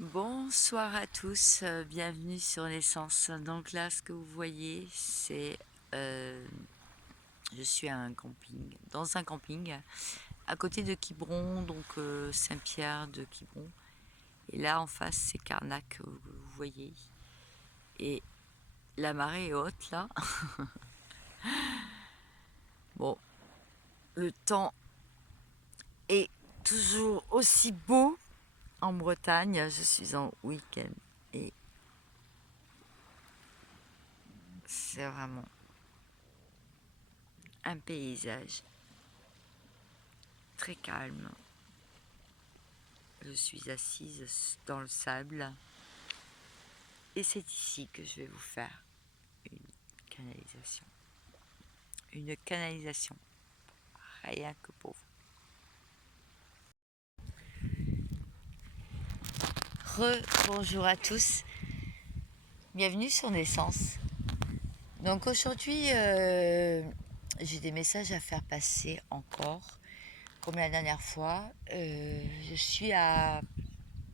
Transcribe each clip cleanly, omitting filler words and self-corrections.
Bonsoir à tous, bienvenue sur Naissance. Donc là, ce que vous voyez, c'est je suis à dans un camping, à côté de Quiberon, donc Saint-Pierre de Quiberon. Et là, en face, c'est Carnac, vous voyez. Et la marée est haute là. Bon, le temps est toujours aussi beau en Bretagne. Je suis en week-end et c'est vraiment un paysage très calme. Je suis assise dans le sable et c'est ici que je vais vous faire une canalisation. Une canalisation, rien que pour vous. Bonjour à tous, bienvenue sur Naissance. Donc aujourd'hui, j'ai des messages à faire passer encore, comme la dernière fois. Je suis à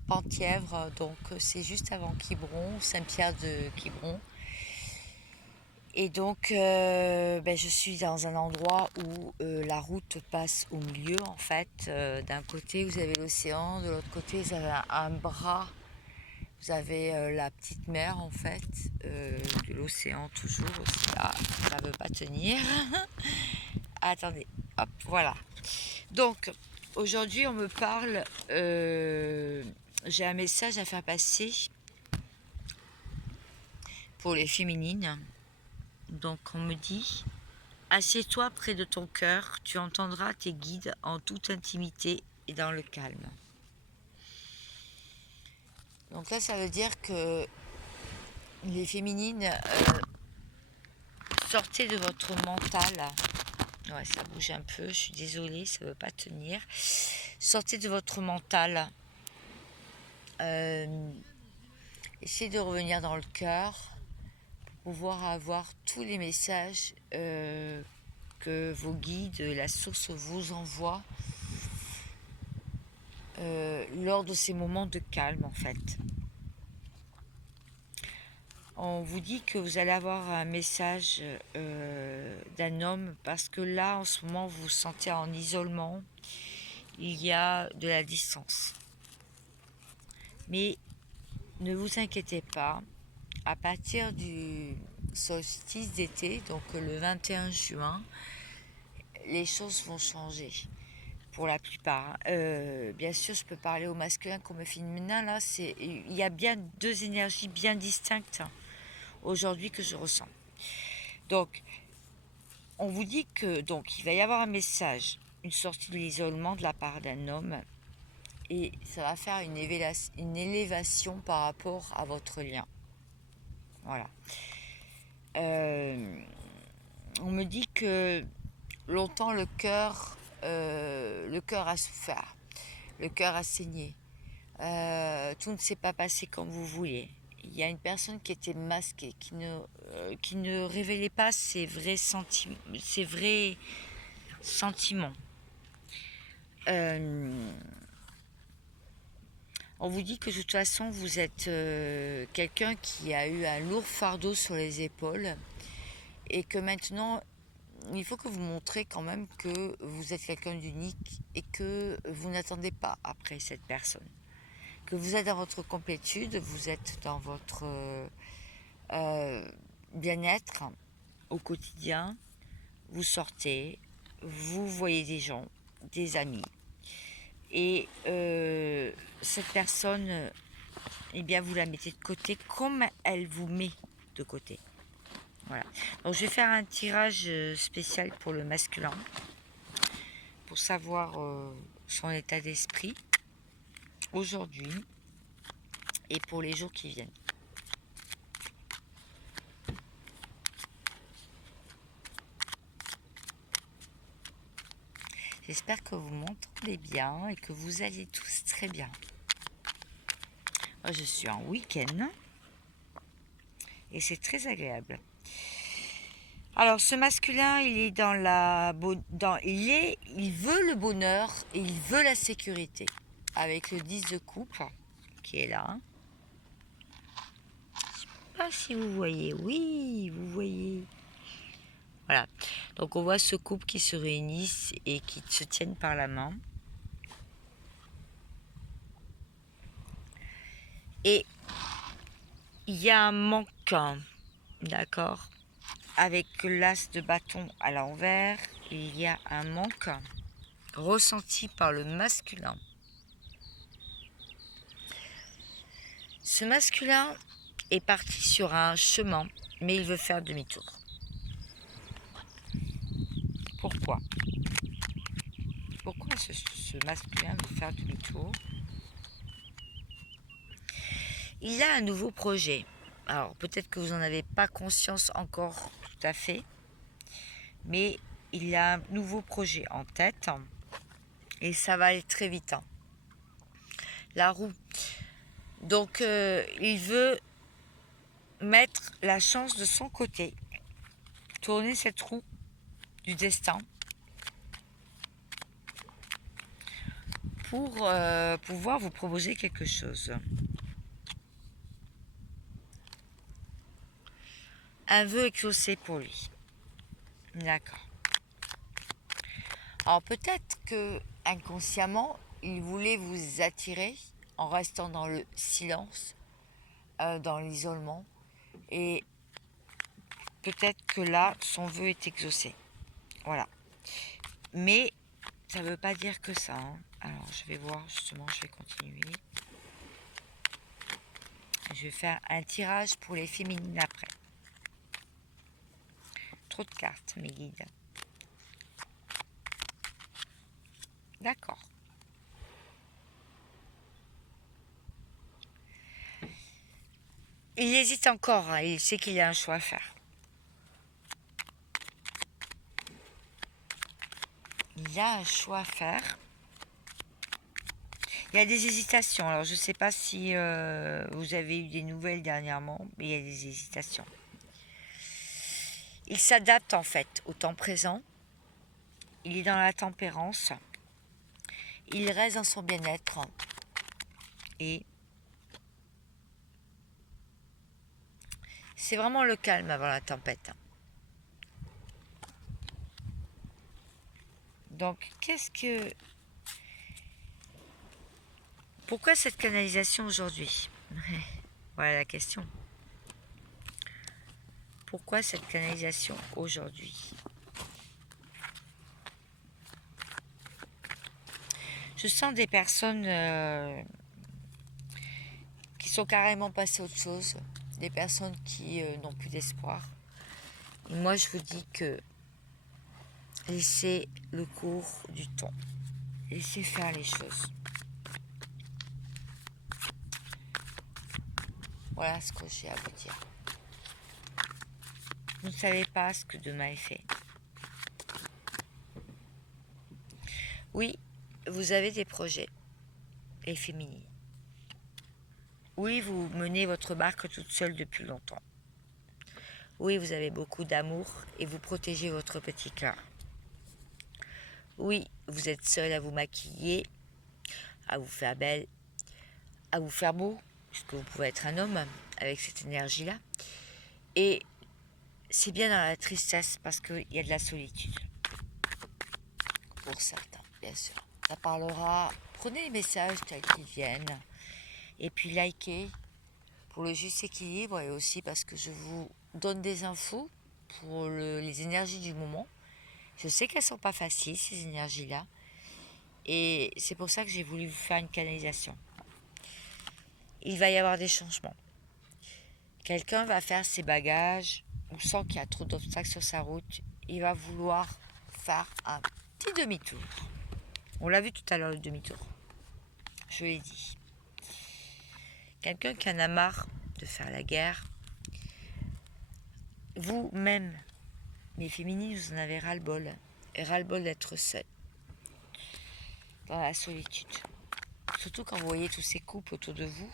Penthièvre, donc c'est juste avant Quiberon, Saint-Pierre de Quiberon. Et donc, je suis dans un endroit où la route passe au milieu, en fait. D'un côté, vous avez l'océan, de l'autre côté, vous avez un bras. Vous avez la petite mer, en fait, de l'océan toujours aussi. Ah, ça ne veut pas tenir. Attendez, hop, voilà. Donc, aujourd'hui, on me parle. J'ai un message à faire passer pour les féminines. Donc, on me dit: assieds-toi près de ton cœur, tu entendras tes guides en toute intimité et dans le calme. Donc là, ça veut dire que les féminines, sortez de votre mental. Ouais, ça bouge un peu, je suis désolée, ça ne veut pas tenir. Sortez de votre mental. Essayez de revenir dans le cœur pour pouvoir avoir tous les messages que vos guides, la source vous envoie lors de ces moments de calme, en fait. On vous dit que vous allez avoir un message d'un homme parce que là, en ce moment, vous vous sentez en isolement. Il y a de la distance. Mais ne vous inquiétez pas. À partir du solstice d'été, donc le 21 juin, les choses vont changer. Pour la plupart. Bien sûr, je peux parler au masculin comme au féminin. Là, il y a bien deux énergies bien distinctes aujourd'hui que je ressens. Donc, on vous dit que donc il va y avoir un message, une sortie de l'isolement de la part d'un homme, et ça va faire une élévation par rapport à votre lien. Voilà. On me dit que longtemps le cœur a souffert, le cœur a saigné. Tout ne s'est pas passé comme vous voulez. Il y a une personne qui était masquée, qui ne révélait pas ses vrais sentiments. On vous dit que de toute façon, vous êtes quelqu'un qui a eu un lourd fardeau sur les épaules et que maintenant, il faut que vous montrez quand même que vous êtes quelqu'un d'unique et que vous n'attendez pas après cette personne. Que vous êtes dans votre complétude, vous êtes dans votre bien-être au quotidien, vous sortez, vous voyez des gens, des amis, et cette personne, eh bien, vous la mettez de côté comme elle vous met de côté. Voilà. Donc, je vais faire un tirage spécial pour le masculin, pour savoir son état d'esprit aujourd'hui et pour les jours qui viennent. J'espère que vous m'entendez bien et que vous allez tous très bien. Moi, je suis en week-end et c'est très agréable. Alors, ce masculin, il est il veut le bonheur et il veut la sécurité. Avec le 10 de coupe, qui est là. Je sais pas si vous voyez. Oui, vous voyez. Voilà. Donc on voit ce couple qui se réunissent et qui se tiennent par la main. Et il y a un manque, d'accord, avec l'as de bâton à l'envers, il y a un manque ressenti par le masculin. Ce masculin est parti sur un chemin, mais il veut faire demi-tour. Pourquoi? Pourquoi ce masculin veut faire demi-tour? Il a un nouveau projet. Alors peut-être que vous n'en avez pas conscience encore tout à fait, mais il a un nouveau projet en tête et ça va aller très vite. La roue. Donc il veut mettre la chance de son côté, tourner cette roue du destin pour pouvoir vous proposer quelque chose. Un vœu exaucé pour lui. D'accord. Alors peut-être que inconsciemment, il voulait vous attirer en restant dans le silence, dans l'isolement. Et peut-être que là, son vœu est exaucé. Voilà. Mais ça ne veut pas dire que ça. Alors je vais voir justement, je vais continuer. Je vais faire un tirage pour les féminines après. Trop de cartes, mes guides. D'accord. Il hésite encore, hein, il sait qu'il y a un choix à faire. Il y a un choix à faire. Il y a des hésitations. Alors, je ne sais pas si vous avez eu des nouvelles dernièrement, mais il y a des hésitations. Il s'adapte en fait au temps présent. Il est dans la tempérance. Il reste dans son bien-être. Et c'est vraiment le calme avant la tempête. Donc, pourquoi cette canalisation aujourd'hui? Voilà la question. Pourquoi cette canalisation aujourd'hui? Je sens des personnes qui sont carrément passées à autre chose, des personnes qui n'ont plus d'espoir. Et moi, je vous dis que laissez le cours du temps, laissez faire les choses. Voilà ce que j'ai à vous dire. Vous ne savez pas ce que demain est fait. Oui, vous avez des projets, les féminines. Oui, vous menez votre barque toute seule depuis longtemps. Oui, vous avez beaucoup d'amour et vous protégez votre petit cœur. Oui, vous êtes seule à vous maquiller, à vous faire belle, à vous faire beau, puisque vous pouvez être un homme avec cette énergie-là. Et c'est bien dans la tristesse parce qu'il y a de la solitude. Pour certains, bien sûr. Ça parlera, prenez les messages tels qu'ils viennent et puis likez pour le juste équilibre et aussi parce que je vous donne des infos pour les énergies du moment. Je sais qu'elles ne sont pas faciles, ces énergies-là. Et c'est pour ça que j'ai voulu vous faire une canalisation. Il va y avoir des changements. Quelqu'un va faire ses bagages ou sent qu'il y a trop d'obstacles sur sa route. Il va vouloir faire un petit demi-tour. On l'a vu tout à l'heure, le demi-tour. Je l'ai dit. Quelqu'un qui en a marre de faire la guerre. Vous-même, les féminines, vous en avez ras-le-bol. Et ras-le-bol d'être seul. Dans la solitude. Surtout quand vous voyez tous ces couples autour de vous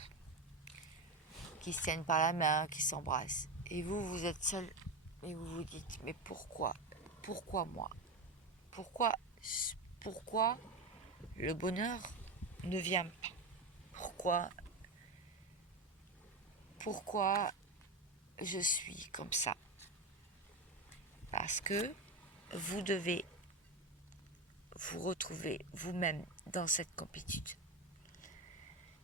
qui se tiennent par la main, qui s'embrassent. Et vous, vous êtes seul et vous vous dites, mais pourquoi? Pourquoi moi? Pourquoi le bonheur ne vient pas? Pourquoi pourquoi je suis comme ça. Parce que vous devez vous retrouver vous-même dans cette complétude,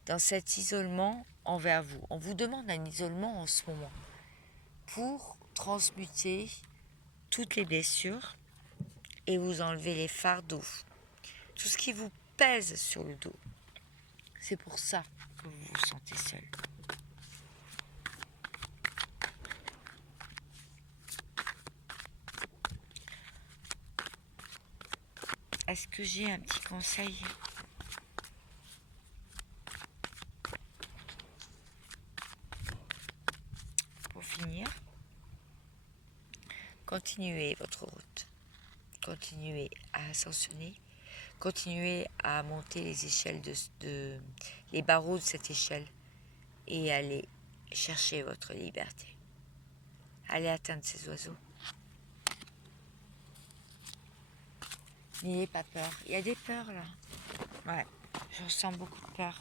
dans cet isolement envers vous. On vous demande un isolement en ce moment pour transmuter toutes les blessures et vous enlever les fardeaux, tout ce qui vous pèse sur le dos. C'est pour ça que vous vous sentez seul. Est-ce que j'ai un petit conseil ? Pour finir, continuez votre route. Continuez à ascensionner. Continuez à monter les échelles les barreaux de cette échelle et allez chercher votre liberté. Allez atteindre ces oiseaux. N'ayez pas peur. Il y a des peurs là. Ouais, je ressens beaucoup de peur.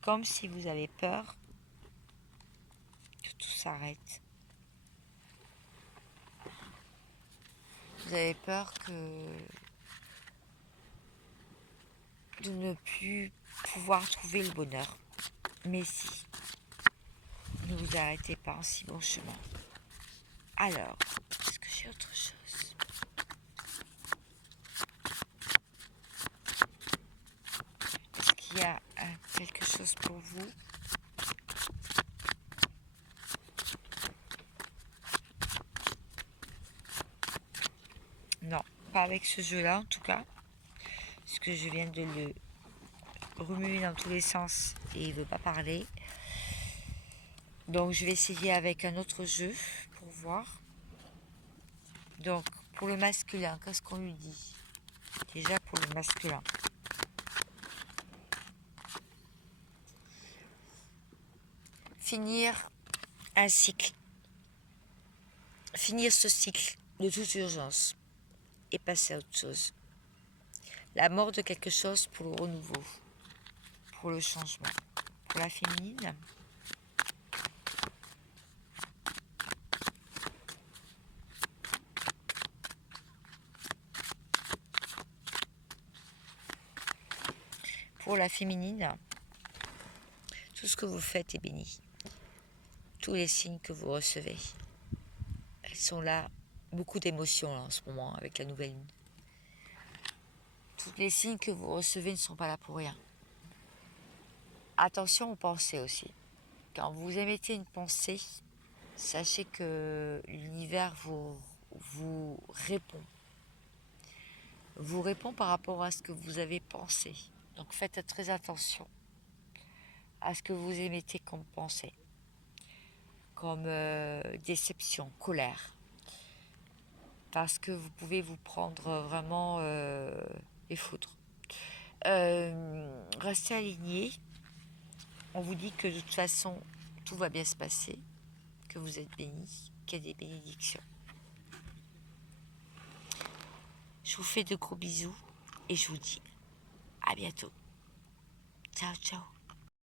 Comme si vous avez peur que tout s'arrête. Vous avez peur de ne plus pouvoir trouver le bonheur. Mais si, ne vous arrêtez pas en si bon chemin. Alors, est-ce que j'ai autre chose ? Est-ce qu'il y a quelque chose pour vous ? Non, pas avec ce jeu-là en tout cas. Parce que je viens de le remuer dans tous les sens et il ne veut pas parler. Donc je vais essayer avec un autre jeu pour voir. Donc pour le masculin, qu'est-ce qu'on lui dit ? Déjà pour le masculin. Finir un cycle. Finir ce cycle de toute urgence et passer à autre chose. La mort de quelque chose pour le renouveau, pour le changement. Pour la féminine, tout ce que vous faites est béni. Tous les signes que vous recevez, elles sont là, beaucoup d'émotions là, en ce moment avec la nouvelle lune. Tous les signes que vous recevez ne sont pas là pour rien. Attention aux pensées aussi. Quand vous émettez une pensée, sachez que l'univers vous répond. Vous répond par rapport à ce que vous avez pensé. Donc faites très attention à ce que vous émettez comme pensée, comme déception, colère. Parce que vous pouvez vous prendre vraiment les foudres. Restez alignés. On vous dit que de toute façon, tout va bien se passer, que vous êtes bénis, qu'il y a des bénédictions. Je vous fais de gros bisous et je vous dis à bientôt. Ciao, ciao.